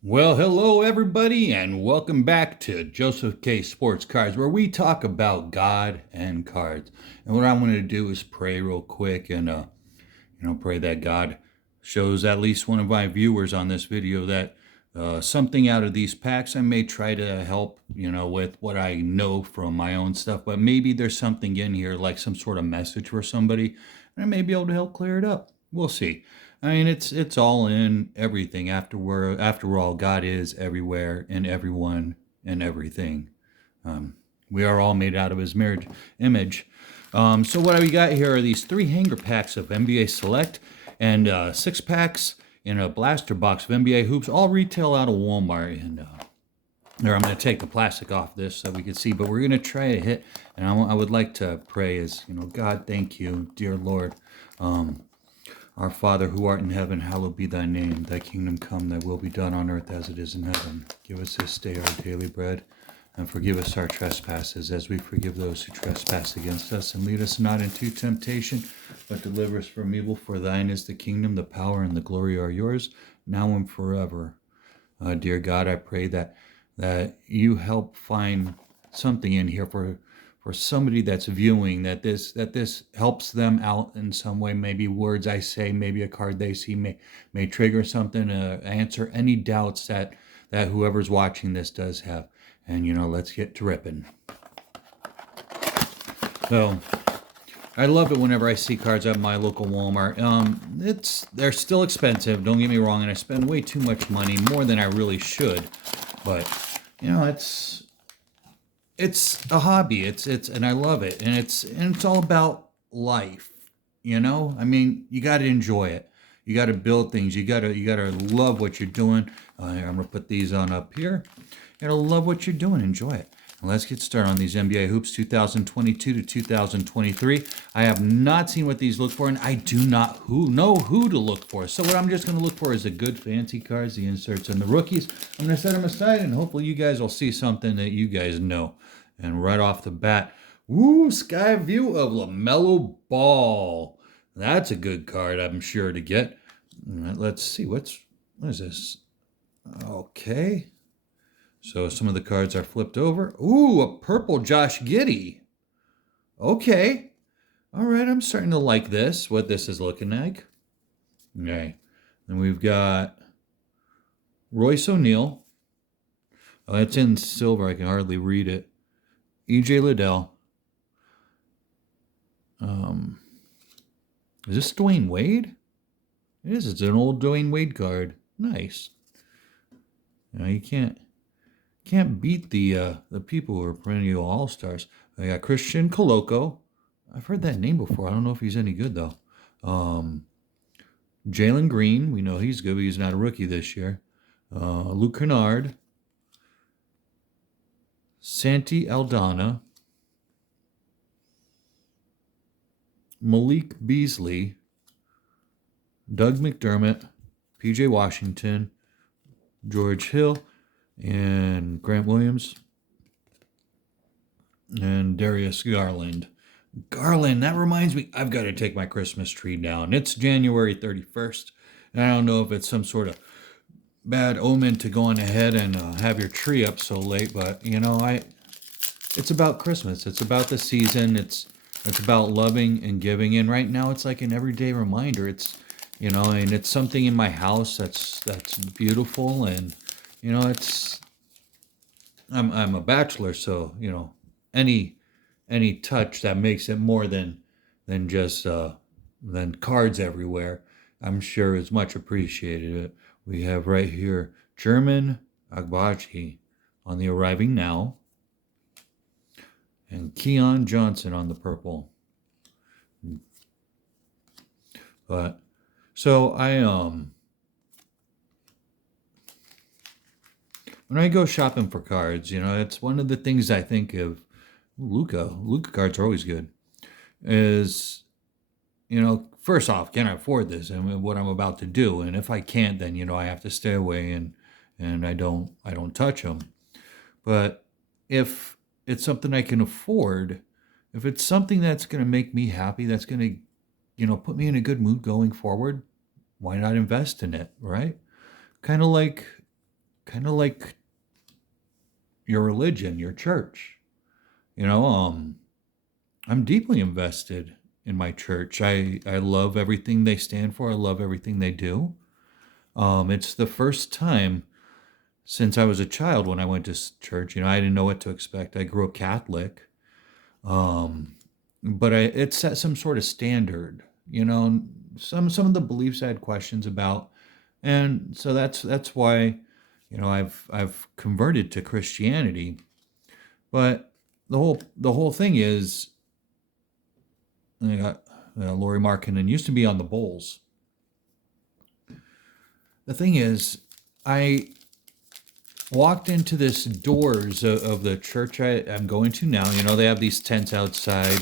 Well, hello everybody, and welcome back to Joseph K. Sports Cards, where we talk about God and cards. And what I want to do is pray real quick, and pray that God shows at least one of my viewers on this video that something out of these packs. I may try to help, with what I know from my own stuff, but maybe there's something in here, like some sort of message for somebody, and I may be able to help clear it up. We'll see. I mean, it's all in everything. After all, God is everywhere and everyone and everything. Um, we are all made out of His marriage image. So what we got here are these 3 hanger packs of NBA Select and 6 packs in a blaster box of NBA hoops, all retail out of Walmart. And there, I'm going to take the plastic off this so we can see, but we're going to try to hit. And I would like to pray as, God, thank you, dear Lord. Our Father who art in heaven, hallowed be thy name. Thy kingdom come, thy will be done on earth as it is in heaven. Give us this day our daily bread, and forgive us our trespasses as we forgive those who trespass against us. And lead us not into temptation, but deliver us from evil. For thine is the kingdom, the power, and the glory are yours, now and forever. Dear God, I pray that you help find something in here for somebody that's viewing, that this helps them out in some way. Maybe words I say, maybe a card they see may trigger something, answer any doubts that whoever's watching this does have. And let's get to ripping. So I love it whenever I see cards at my local Walmart. They're still expensive, don't get me wrong, and I spend way too much money, more than I really should. But it's a hobby. It's and I love it, and it's all about life. I mean, you got to enjoy it. You got to build things. You gotta love what you're doing. I'm gonna put these on up here. You gotta love what you're doing. Enjoy it. And let's get started on these NBA hoops 2022 to 2023. I have not seen what these look for, and I do not know who to look for. So what I'm just going to look for is the good fancy cards, the inserts, and the rookies. I'm going to set them aside, and hopefully you guys will see something that you guys know. And right off the bat, Sky View of LaMelo Ball. That's a good card, I'm sure, to get. Let's see, what is this? Okay. So some of the cards are flipped over. A purple Josh Giddey. Okay. All right, I'm starting to like this, what this is looking like. Okay. Then we've got Royce O'Neal. Oh, it's in silver. I can hardly read it. EJ Liddell. Is this Dwayne Wade? It is. It's an old Dwayne Wade card. Nice. You can't beat the people who are perennial all-stars. I got Christian Coloco. I've heard that name before. I don't know if he's any good, though. Jalen Green. We know he's good, but he's not a rookie this year. Luke Kennard. Santi Aldana. Malik Beasley. Doug McDermott. PJ Washington. George Hill. And Grant Williams, and Darius Garland. Garland, that reminds me, I've got to take my Christmas tree down. It's January 31st, and I don't know if it's some sort of bad omen to go on ahead and have your tree up so late, but it's about Christmas. It's about the season. It's about loving and giving, and right now it's like an everyday reminder. And it's something in my house that's beautiful, and it's I'm a bachelor, so any touch that makes it more than just than cards everywhere, I'm sure is much appreciated. We have right here German Agbaji on the arriving now, and Keon Johnson on the purple. But so when I go shopping for cards, it's one of the things I think of. Luca cards are always good. Is first off, can I afford this and what I'm about to do? And if I can't, then I have to stay away and I don't touch them. But if it's something I can afford, if it's something that's going to make me happy, that's going to put me in a good mood going forward, why not invest in it, right? Kind of like kind of like your religion, your church. You know, I'm deeply invested in my church. I love everything they stand for. I love everything they do. It's the first time since I was a child when I went to church. You know, I didn't know what to expect. I grew up Catholic, um, but it set some sort of standard. You know, some of the beliefs I had questions about, and so that's why, you know, I've converted to Christianity. But the whole thing is, I got Lori Markkinen used to be on the Bulls. The thing is, I walked into this doors of the church I'm going to now. You know, they have these tents outside,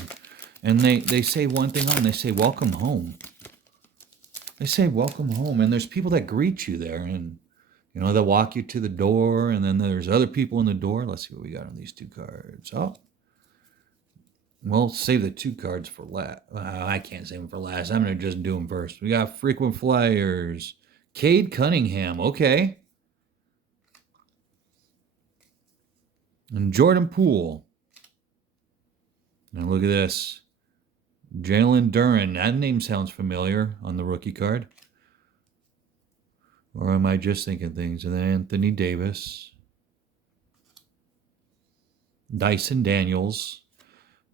and they say one thing on. They say "Welcome home." They say "Welcome home," and there's people that greet you there, and you know they'll walk you to the door, and then there's other people in the door. Let's see what we got on these two cards. Oh, we'll save the two cards for last. I can't save them for last. I'm gonna just do them first. We got frequent flyers. Cade Cunningham. Okay. And Jordan Poole. Now look at this. Jalen Duren. That name sounds familiar on the rookie card. Or am I just thinking things? And then Anthony Davis. Dyson Daniels.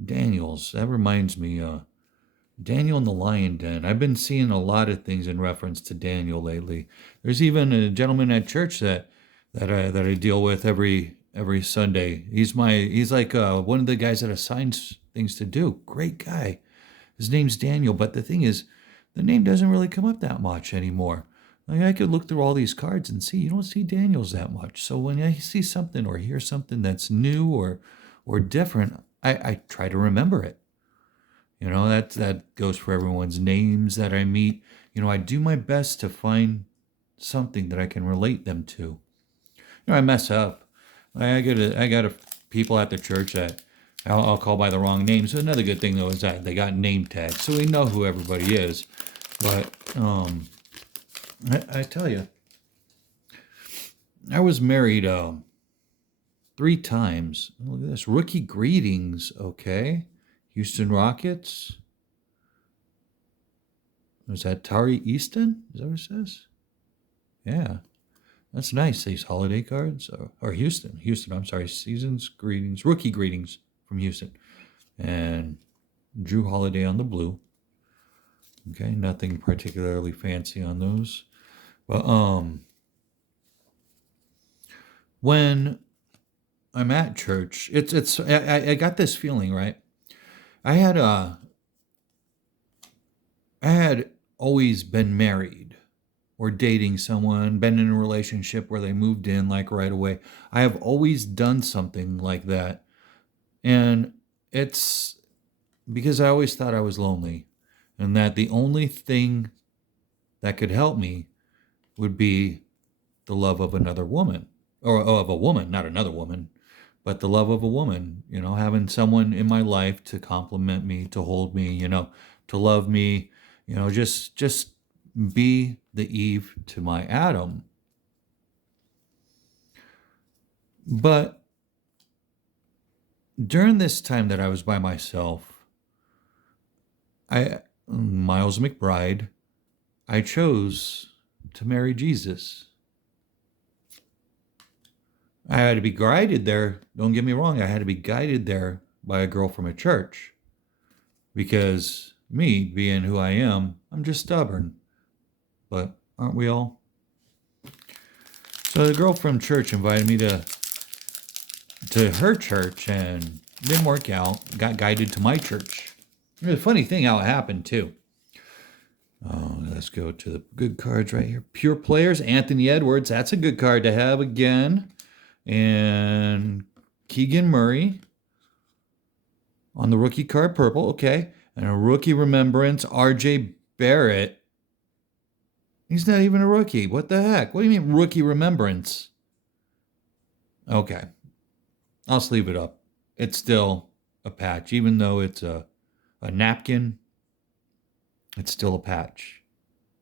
Daniels. That reminds me. Daniel in the Lion Den. I've been seeing a lot of things in reference to Daniel lately. There's even a gentleman at church that I deal with every Sunday. He's like one of the guys that assigns things to do. Great guy. His name's Daniel, but the thing is, the name doesn't really come up that much anymore. Like I could look through all these cards and see you don't see Daniels that much. So when I see something or hear something that's new or different, I try to remember it. You know, that goes for everyone's names that I meet. You know, I do my best to find something that I can relate them to. You know, I mess up. I got people at the church that I'll call by the wrong name. So another good thing though is that they got name tags, so we know who everybody is. But I tell you, I was married 3 times. Look at this, rookie greetings. Okay, Houston Rockets. Was that Tari Easton? Is that what it says? Yeah. That's nice, these holiday cards. Or Houston. I'm sorry. Season's greetings. Rookie greetings from Houston. And Drew Holiday on the blue. Okay, nothing particularly fancy on those. But when I'm at church, I got this feeling, right? I had always been married or dating someone, been in a relationship where they moved in like right away. I have always done something like that. And it's because I always thought I was lonely and that the only thing that could help me would be the love of another woman or of a woman, not another woman, but the love of a woman, you know, having someone in my life to compliment me, to hold me, you know, to love me, you know, just be the Eve to my Adam. But during this time that I was by myself, Miles McBride, I chose to marry Jesus. I had to be guided there. Don't get me wrong. I had to be guided there by a girl from a church because me being who I am, I'm just stubborn. But aren't we all? So the girl from church invited me to her church and didn't work out. Got guided to my church. There's a funny thing how it happened too. Oh, let's go to the good cards right here. Pure Players, Anthony Edwards. That's a good card to have again. And Keegan Murray on the rookie card, purple. Okay. And a rookie remembrance, RJ Barrett. He's not even a rookie. What the heck? What do you mean rookie remembrance? Okay. I'll sleeve it up. It's still a patch. Even though it's a napkin, it's still a patch.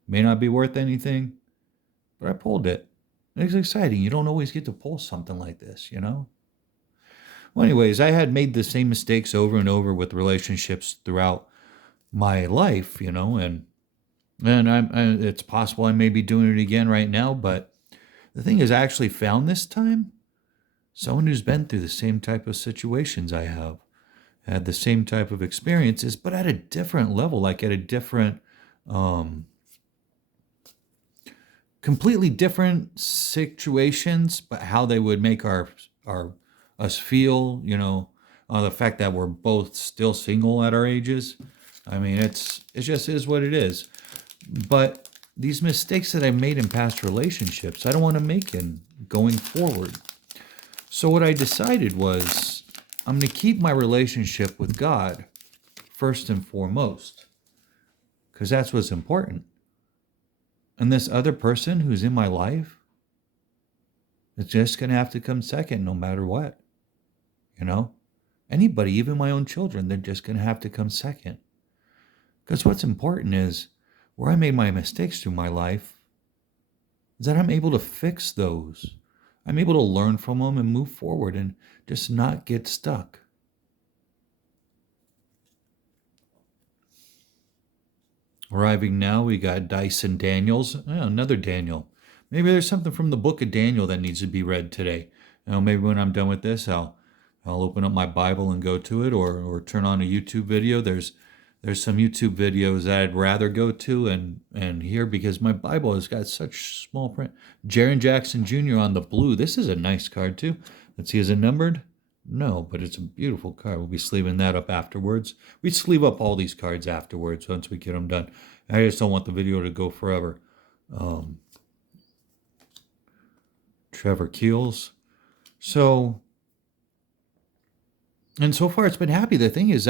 May not be worth anything, but I pulled it. It's exciting. You don't always get to pull something like this, you know? Well, anyways, I had made the same mistakes over and over with relationships throughout my life, you know, and it's possible I may be doing it again right now. But the thing is, I actually found this time someone who's been through the same type of situations I have, had the same type of experiences, but at a different level, like at a different, um, completely different situations, but how they would make our us feel, you know, the fact that we're both still single at our ages. I mean, it just is what it is. But these mistakes that I made in past relationships, I don't want to make in going forward. So what I decided was I'm going to keep my relationship with God first and foremost, because that's what's important. And this other person who's in my life is just going to have to come second no matter what. You know, anybody, even my own children, they're just going to have to come second. Because what's important is where I made my mistakes through my life is that I'm able to fix those. I'm able to learn from them and move forward and just not get stuck. Arriving now, we got Dyson Daniels. Another Daniel. Maybe there's something from the book of Daniel that needs to be read today. You know, maybe when I'm done with this, I'll open up my Bible and go to it, or turn on a YouTube video. There's some YouTube videos that I'd rather go to and hear because my Bible has got such small print. Jaron Jackson Jr. on the blue. This is a nice card too. Let's see, is it numbered? No, but it's a beautiful card. We'll be sleeving that up afterwards. We sleeve up all these cards afterwards once we get them done. I just don't want the video to go forever. Trevor Keels. So, and so far it's been happy. The thing is,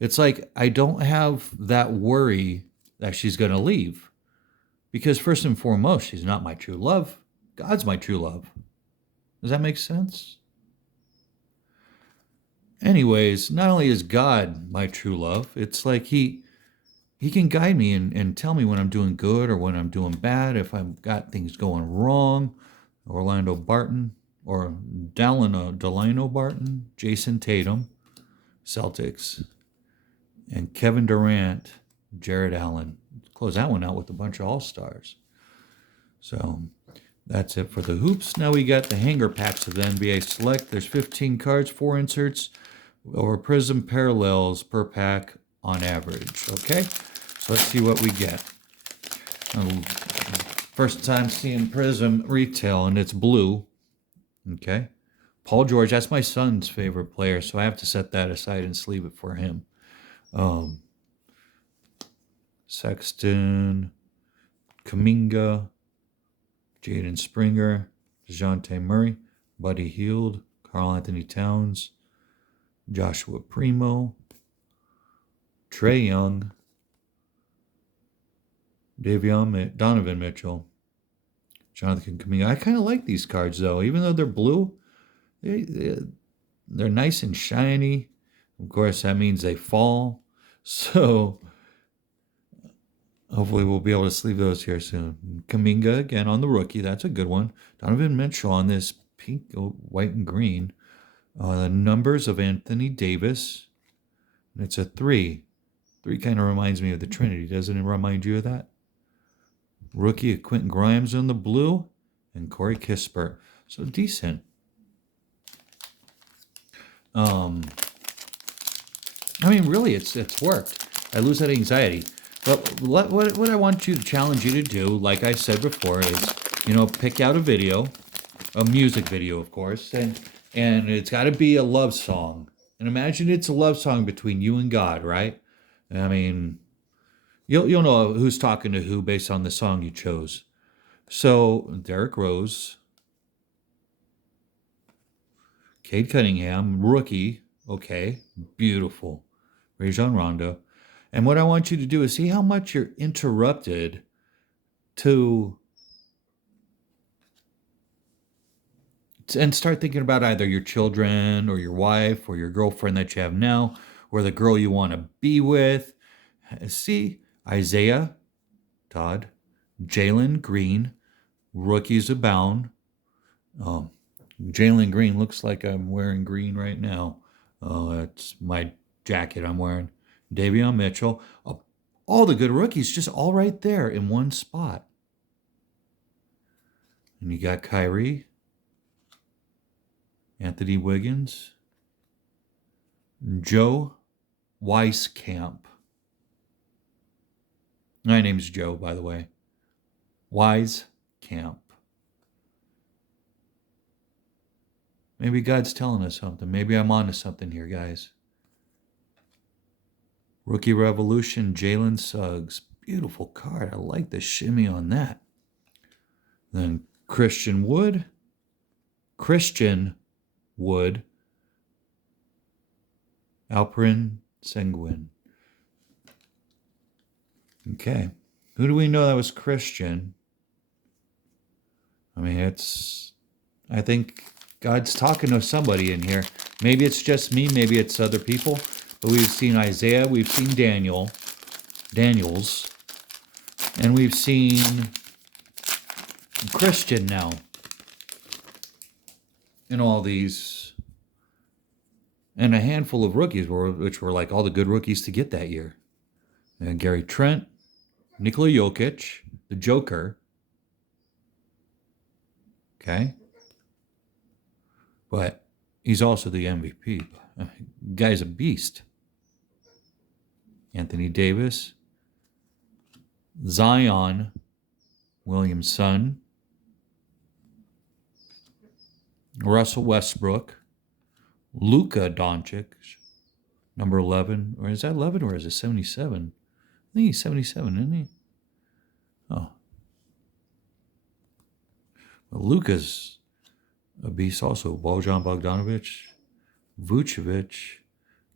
it's like I don't have that worry that she's going to leave. Because first and foremost, she's not my true love. God's my true love. Does that make sense? Anyways, not only is God my true love, it's like he can guide me and tell me when I'm doing good or when I'm doing bad, if I've got things going wrong. Orlando Barton or Delano Barton, Jason Tatum, Celtics, and Kevin Durant, Jared Allen. Close that one out with a bunch of all-stars. So that's it for the hoops. Now we got the hanger packs of the NBA Select. There's 15 cards, 4 inserts, or Prism parallels per pack on average. Okay, so let's see what we get. First time seeing Prism retail, and it's blue. Okay, Paul George. That's my son's favorite player, so I have to set that aside and sleeve it for him. Sexton, Kuminga, Jaden Springer, DeJounte Murray, Buddy Hield, Karl Anthony Towns, Joshua Primo, Trae Young, Donovan Mitchell, Jonathan Kuminga. I kind of like these cards, though. Even though they're blue, they're nice and shiny. Of course, that means they fall. So hopefully we'll be able to sleeve those here soon. Kuminga, again, on the rookie. That's a good one. Donovan Mitchell on this pink, white, and green. The numbers of Anthony Davis. And it's a 3. 3 kind of reminds me of the Trinity. Doesn't it remind you of that? Rookie of Quentin Grimes on the blue. And Corey Kispert. So decent. I mean, really, it's worked. I lose that anxiety. But what I want you to challenge you to do, like I said before, is, pick out a video, a music video, of course, and it's got to be a love song. And imagine it's a love song between you and God, right? I mean, you'll know who's talking to who based on the song you chose. So Derrick Rose, Cade Cunningham, rookie, okay, beautiful. Rajon Rondo. And what I want you to do is see how much you're interrupted and start thinking about either your children or your wife or your girlfriend that you have now or the girl you want to be with. See Isaiah Todd, Jalen Green, Rookies abound. Um, Jalen Green looks like I'm wearing green right now. It's my jacket I'm wearing. Davion Mitchell. All the good rookies just all right there in one spot. And you got Kyrie, Anthony Wiggins, Joe Wieskamp. My name's Joe, by the way. Wieskamp. Maybe God's telling us something. Maybe I'm onto something here, guys. Rookie Revolution, Jalen Suggs. Beautiful card. I like the shimmy on that. Then Christian Wood, Alperen Sengun. Okay. Who do we know that was Christian? I mean, I think God's talking to somebody in here. Maybe it's just me, maybe it's other people. But we've seen Isaiah, we've seen Daniels, and we've seen Christian now in all these, and a handful of rookies, which were like all the good rookies to get that year. And Gary Trent, Nikola Jokic, the Joker. Okay. But he's also the MVP. Guy's a beast. Anthony Davis, Zion Williamson, Russell Westbrook, Luka Doncic, number 11. Or is that 11 or is it 77? I think he's 77, isn't he? Oh. Well, Luka's a beast also. Bojan Bogdanovic, Vucevic,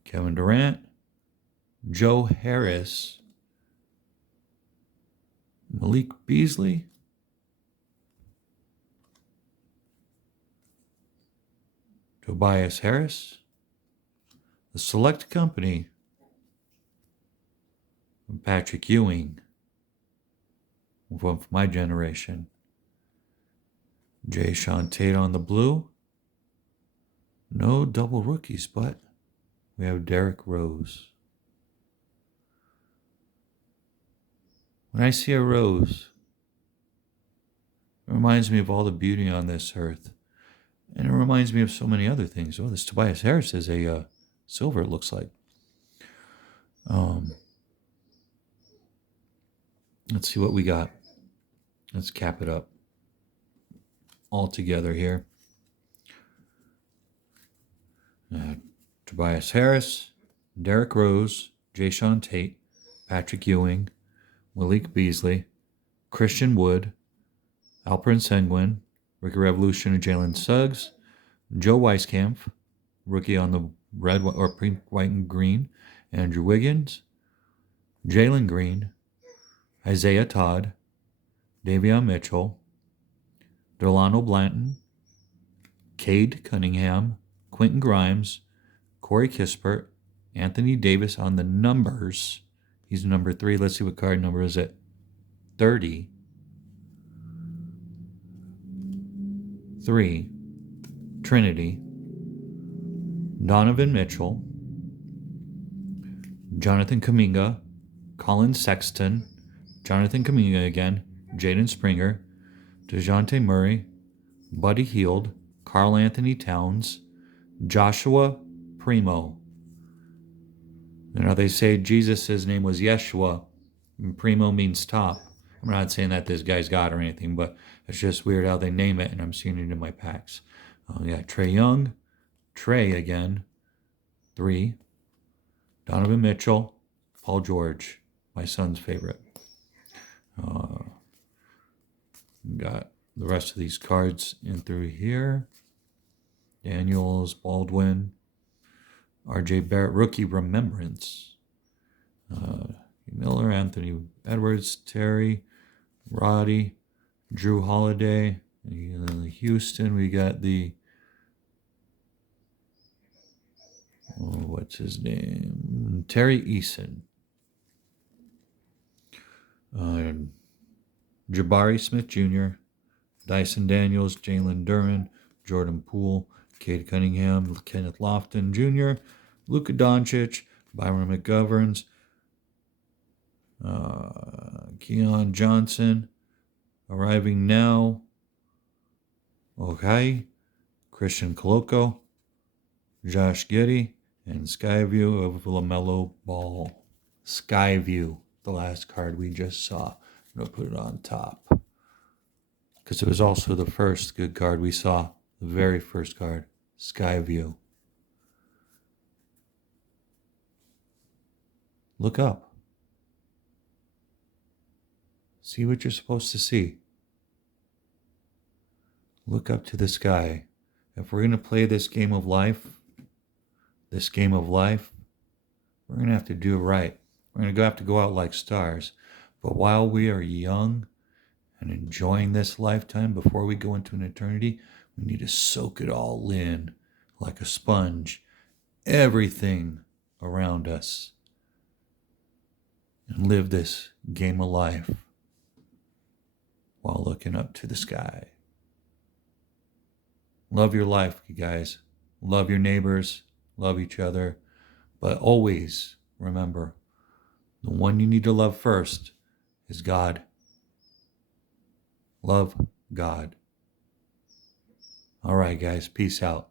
Kevin Durant, Joe Harris, Malik Beasley, Tobias Harris, the Select Company, Patrick Ewing, from my generation, Jae'Sean Tate on the blue. No double rookies, but we have Derrick Rose. When I see a rose, it reminds me of all the beauty on this earth. And it reminds me of so many other things. Oh, this Tobias Harris is a silver, it looks like. Let's see what we got. Let's cap it up all together here. Tobias Harris, Derrick Rose, Jae'Sean Tate, Patrick Ewing, Malik Beasley, Christian Wood, Alperen Sengun, Rookie Revolution and Jalen Suggs, Joe Wieskamp, rookie on the red or pink, white, and green, Andrew Wiggins, Jalen Green, Isaiah Todd, Davion Mitchell, Delano Blanton, Cade Cunningham, Quentin Grimes, Corey Kispert, Anthony Davis on the numbers. He's number 3. Let's see what card number is it. 30. 3. Trinity. Donovan Mitchell. Jonathan Kuminga. Colin Sexton. Jonathan Kuminga again. Jaden Springer. DeJounte Murray. Buddy Hield. Karl Anthony Towns. Joshua Primo. You know, they say Jesus' name was Yeshua, and Primo means top. I'm not saying that this guy's God or anything, but it's just weird how they name it, and I'm seeing it in my packs. Trae Young, Trey again, 3. Donovan Mitchell, Paul George, my son's favorite. Got the rest of these cards in through here. Daniels, Baldwin, R.J. Barrett, Rookie Remembrance. Miller, Anthony Edwards, Terry, Roddy, Drew Holiday. And then Houston, we got the, what's his name? Terry Eason. Jabari Smith Jr., Dyson Daniels, Jalen Duren, Jordan Poole, Cade Cunningham, Kenneth Lofton Jr., Luka Doncic, Byron McGoverns, Keon Johnson, arriving now. Okay. Christian Coloco, Josh Giddey, and Skyview of LaMelo Ball. Skyview, the last card we just saw. I'm going to put it on top, because it was also the first good card we saw. The very first card, Skyview. Look up. See what you're supposed to see. Look up to the sky. If we're going to play this game of life, we're going to have to do it right. We're going to have to go out like stars. But while we are young and enjoying this lifetime, before we go into an eternity, we need to soak it all in like a sponge, everything around us, and live this game of life while looking up to the sky. Love your life, you guys. Love your neighbors. Love each other. But always remember, the one you need to love first is God. Love God. All right, guys. Peace out.